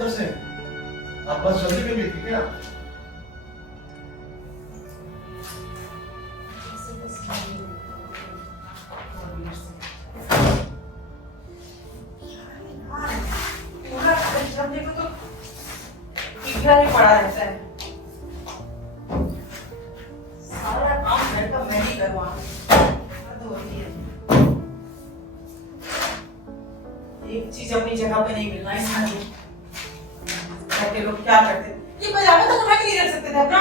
दफ्तर से? आप बस जल्दी में गई थी क्या? जब देखो तो इधर ही पड़ा रहता है। सारा काम घर का मैं ही करवाऊं, हद होती है। एक चीज अपनी जगह पे नहीं मिलना है। घर के लोग क्या करते थे? ये पजामा तो उठा के नहीं रख सकते थे अपना।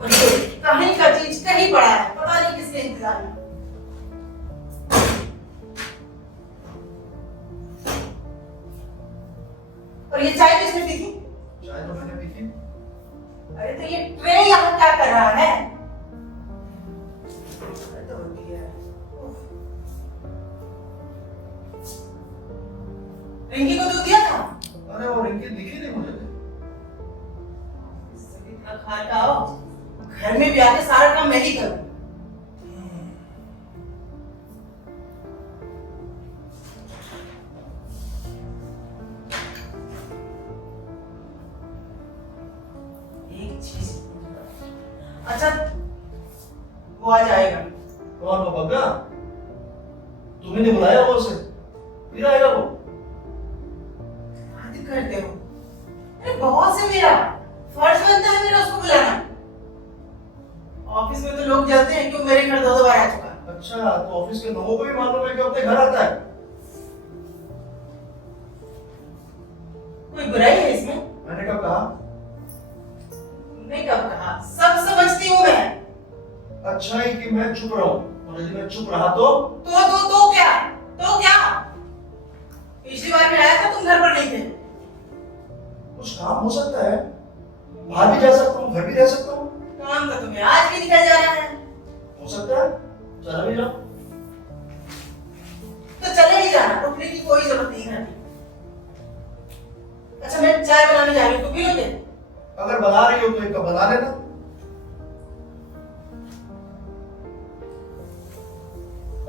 और ये कहीं का चीज कहीं पड़ा है, पता नहीं किसके इंतजार में। और ये चाय किसने पी थी? चाय तो मैंने पी थी। अरे तो ये ट्रे यहाँ क्या कर रहा है? तो होती है। रिंकी को दूध दिया था? अरे वो रिंकी दिखी नहीं मुझे। इतना खा के आओ, घर में भी आके सारा काम मैं ही करूं। एक चीज, अच्छा वो आ जाएगा। कौन वो बग्गा? तुम्ही ने बुलाया वो उसे? फिर आएगा वो? हद करते हो। अरे बहुत से मेरा फर्ज बनता है मेरा उसको बुलाना। ऑफिस में तो लोग जलते हैं क्यों मेरे घर 2 बार आ चुका। अच्छा, तो ऑफिस के लोगों को भी मालूम है कि अपने घर आता है? कोई बुराई है इसमें? मैंने कब कहा? नहीं कब कहा, सब समझती हूँ मैं। अच्छा है कि मैं चुप रहूं, और यदि मैं चुप रहा तो? तो क्या? तो क्या? पिछली बार भी आया था, तुम घर पर नहीं थे। कुछ काम हो सकता है, बाहर भी जा सकता हूँ, घर भी रह सकता हूँ। काम तो तुम्हें आज भी निकल जा रहा है। हो सकता है, चला भी जाओ। तो चले ही जाना, रुकने की कोई जरूरत नहीं है। अच्छा मैं चाय बनाने जा रही हूँ, तुम पी लोगे? अगर बना रही हो तो एक कप बना लेना।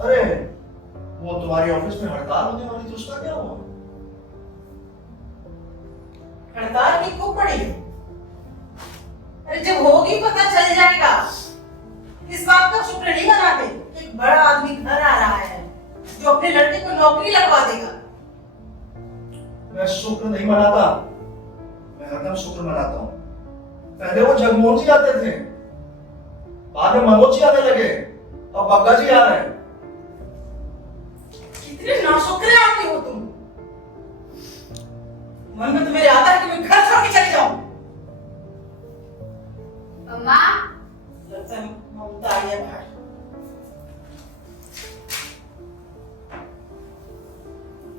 अरे वो तुम्हारी ऑफिस में हड़ताल होने वाली थी, उसका क्या हुआ? हड़ताल की खूब पड़ी है। अरे जब होगी पता चल जाएगा। इस बात का शुक्र नहीं मनाते कि एक बड़ा आदमी घर आ रहा है जो अपने लड़के को नौकरी लगवा देगा। मैं शुक्र नहीं मनाता, मैं हरदम शुक्र मनाता हूँ। पहले वो जगमोहन जी आते थे, बाद में मनोज जी आने लगे, अब बग्गा जी आ रहे हैं। कितने नाशुक्र आदमी हो तुम। मन में तो मेरे आता है कि मैं घर छोड़ के चली जाऊं। अम्मा, लगता है ममता आई है बाहर।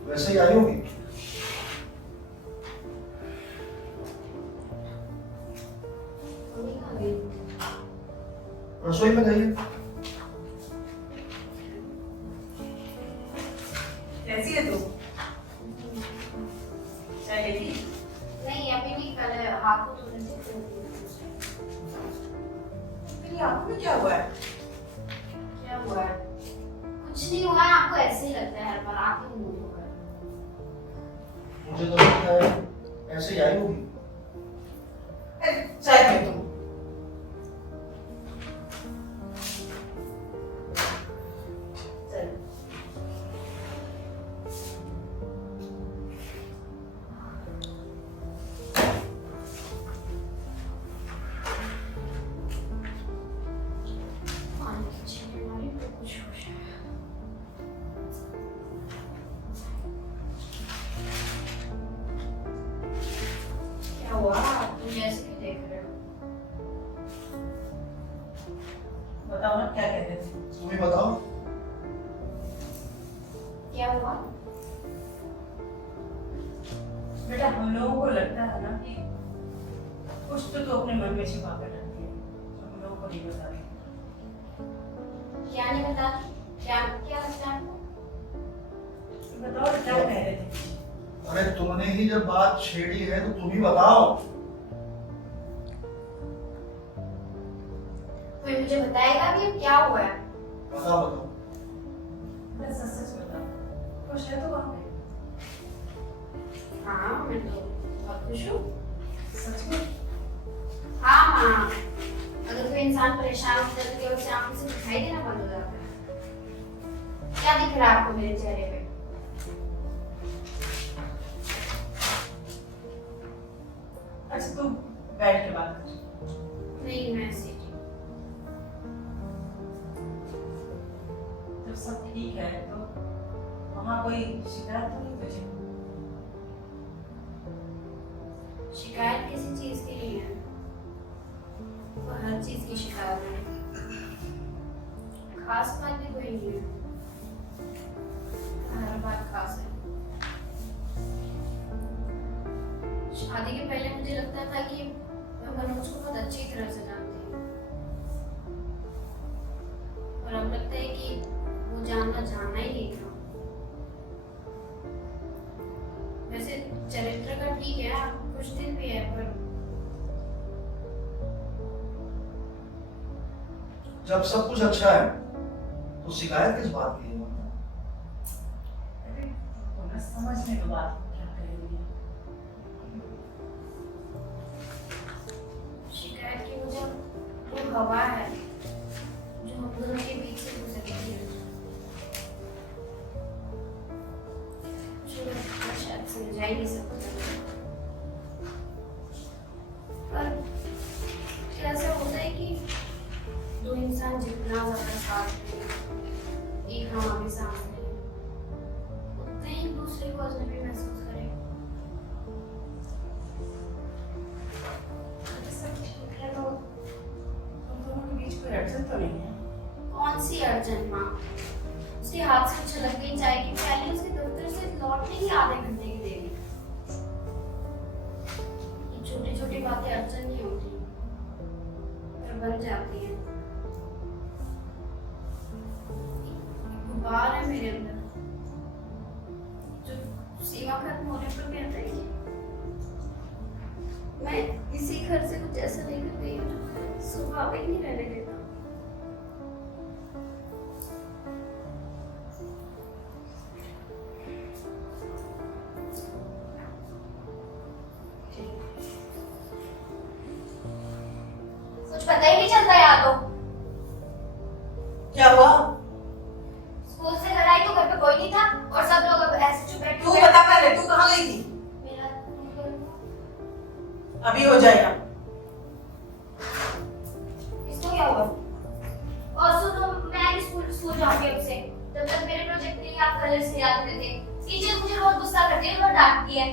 वैसे ही आई होगी। मम्मी कहाँ गई? रसोई में गई है। कैसी है तू? चाय लेगी? नहीं अभी नहीं, पहले हाथ को धोने से तेरी आंखों में क्या हुआ है? क्या हुआ है? कुछ नहीं हुआ है, आपको ऐसे ही लगता है हर बार, आंखें मूंद हो गए। मुझे तो लगता है ऐसे ही आई होगी। अरे चाय पियो तुम। चल। पानी की छींटे मारी तो कुछ हो जाए। क्या हुआ? तुम ऐसे क्यों देख रहे हो? बताओ ना क्या कह रहे थे? तुम ही बताओ। क्या हुआ? बेटा हम लोगों को लगता है ना कि कुछ तो तू अपने मन में छिपा कर रखती है, जो हम लोगों को नहीं बता रही। क्या नहीं बता? क्या क्या लगता है आपको? बताओ क्या कह रहे थे? अरे तुमने ही जब बात छेड़ी है तो तुम ही बताओ। कोई मुझे बताएगा कि क्या हुआ है? बताओ बताओ। सच सच बताओ, खुश है तो वहाँ पे? मैं तो बहुत खुश हूँ। सच में? हाँ माँ, अगर कोई इंसान परेशान होता है तो उसे आंखों से दिखाई देना बंद हो जाता है। क्या दिख रहा है आपको मेरे चेहरे पे? अच्छा तू बैठ के बात कर। नहीं, मैं ऐसे ही ठीक। जब सब ठीक है तो वहाँ कोई शिकायत तो नहीं तुझे? शिकायत किसी चीज की नहीं है, वो हर चीज की शिकायत है। खास बात भी कोई नहीं है, हर बात खास है। शादी के पहले मुझे लगता था कि मैं मनोज को बहुत अच्छी तरह से जानती हूँ, और अब लगता है कि वो जानना ही नहीं था। वैसे चरित्र का ठीक है, कुछ दिन भी है, पर जब सब कुछ अच्छा है तो शिकायत किस बात की है? अरे तो ना समझ में तो बात क्या कह रही है। शिकायत की वजह वो हवा है जो हम दोनों के बीच से गुजरती है। मुझे शायद समझा ही नहीं सकता, पर ऐसा होता है कि दो इंसान जितना ज्यादा साथ में एक हवा में सांस लें, उतना ही एक दूसरे को अजनबी महसूस करें। अरे सब ठीक है तो तुम दोनों के बीच कोई अड़चन तो नहीं है? कौन सी अड़चन माँ? उसके हाथ से छलक गई चाय की प्याली, उसके दफ्तर से लौटने ही आधे घंटे की देरी। ये छोटी छोटी बातें अड़चन नहीं होती, पर बन जाती हैं। गुबार है मेरे अंदर जो सीमा खत्म होने पर कहता है कि मैं इसी घर से कुछ ऐसा लेकर गई हूँ जो स्वभाव ही नहीं रहने देता। कुछ पता ही नहीं चलता यार। तो क्या हुआ? स्कूल से घर आई तो घर पे कोई नहीं था और सब लोग अब ऐसे चुप बैठे तू बता पहले, तू कहाँ गई थी? मेरा अभी हो जाएगा। इसको क्या हुआ? परसों तो मैं स्कूल जाऊंगी अब से, जब तक मेरे प्रोजेक्ट के लिए आप कलर्स ले आते थे। टीचर मुझे बहुत गुस्सा करती है और डांटती है।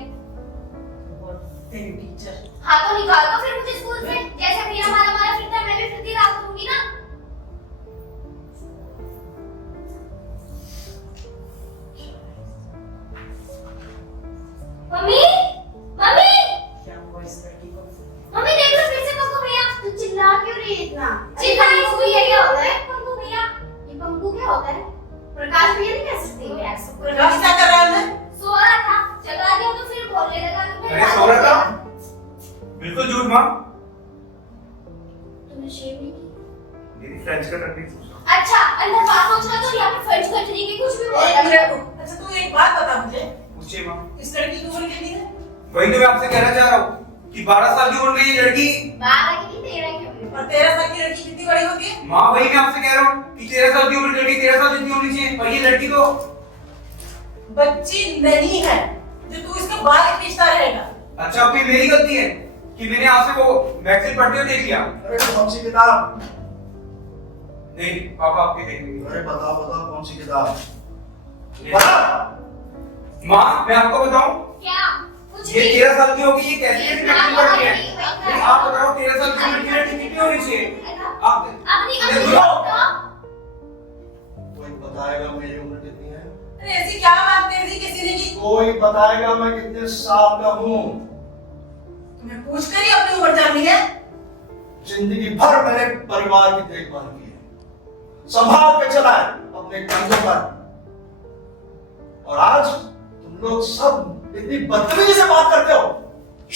तेरी टीचर। हाँ तो निकाल दो फिर मुझे स्कूल से, जैसे मेरा मारा फिरता है मैं भी फिरती रहा करूंगी ना। मम्मी, मम्मी, क्या हुआ इस लड़की को? मम्मी देख लो फिर से पंकु भैया। तू चिल्ला क्यों रही है इतना? चिल्ला इसको ये क्या होता है? पंकु भैया, ये पंकु क्या होता है? प्रकाश भैया नहीं कह सकते क्या? प्रकाश क्या कर रहा है? सो रहा था, जगा दिया तो फिर बोलने लगा कि मैं अरे सो रहा था? बिल्कुल झूठ माँ। तुमने शेव नहीं की? मेरी फ्रेंच का टेक्निक सोच रहा अच्छा, अंदर बात सोचना तो यहाँ पे फ्रेंच कंट्री की कुछ भी बोल अरे रहा है। अच्छा तू एक बात बता मुझे, हूँ। पूछिए माँ। इस लड़की की उम्र कितनी है? वही तो मैं आपसे कहना चाह रहा हूँ कि 12 साल की उम्र में ये लड़की। 12 की नहीं 13 की होगी। और 13 साल की लड़की कितनी बड़ी होती है? माँ वही मैं आपसे कह रहा हूँ कि 13 साल की उम्र की लड़की 13 साल जितनी होनी चाहिए, और ये लड़की तो बच्ची नहीं है जो तू इसके बाल खींचता रहेगा। अच्छा अब मेरी गलती है कि मैंने आपसे वो मैगजीन पढ़ते हुए देख लिया। अरे कौन सी किताब? नहीं पापा आपके देख लेंगे। अरे बताओ बताओ कौन सी किताब? ये- बता। माँ मैं आपको बताऊं, क्या? कुछ ये नहीं। 13 साल की होगी, ये कैसी कैसी मैगजीन पढ़ती है? नहीं, नहीं, आप बताओ 13 साल की उम्र की लड़की कितनी होनी चाहिए? आप अपनी बताओ। कोई बताएगा मेरी उम्र कितनी है? अरे ऐसी क्या बात कर दी किसी ने की? कोई बताएगा मैं कितने साल का हूँ? तुम्हें पूछ कर ही अपनी उम्र जाननी है? जिंदगी भर मैंने परिवार की देखभाल की है, संभाल के चला है अपने कंधों पर, और आज तुम लोग सब इतनी बदतमीजी से बात करते हो,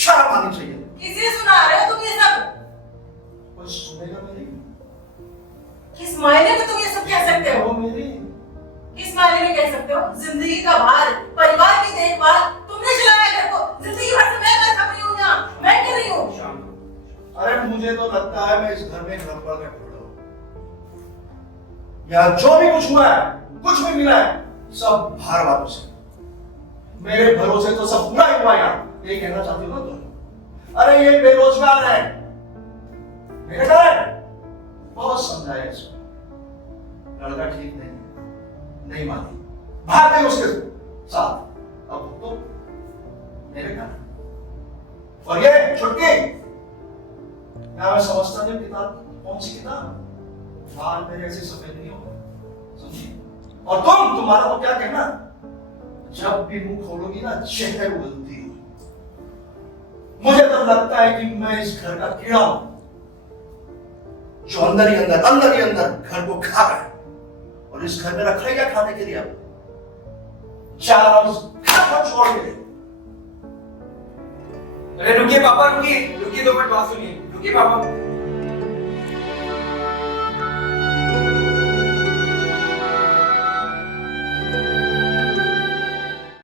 शर्म आनी चाहिए। किसे सुना रहे हो तुम ये सब? कोई सुनेगा मेरी? किस मायने में तुम ये सब कह सकते हो? वो मेरी किस मायने में कह सकते हो? जिंदगी का भार, परिवार की देखभाल तुमने चलाया घर को, जिंदगी भर है मैं इस घर में गड़बड़ में पड़ रहा हूं। यहां जो भी कुछ हुआ है, कुछ भी मिला है, सब बाहर वालों से। मेरे भरोसे तो सब पूरा ही हुआ यहां। ये कहना चाहती हो ना तुम? अरे ये बेरोजगार है, मेरे घर बहुत समझाया इसको, लड़का ठीक नहीं है, नहीं मानी, भाग गई उसके साथ। अब तो मेरे घर और ये छुटकी, मैं समझता नहीं किताब कौन सी किताब, बाल मेरे ऐसे सफेद नहीं होगा, समझी? और तुम्हारा तो क्या कहना, जब भी मुंह खोलोगी ना चेहरे उगलती हो। मुझे तो लगता है कि मैं इस घर का कीड़ा हूं, जो अंदर ही अंदर घर को खा रहा है। और इस घर में रखा ही क्या खाने के लिए? अब 4 घर को छोड़ के। अरे रुकिए पापा, रुकिए 2 मिनट बात सुनिए। रुकिए पापा।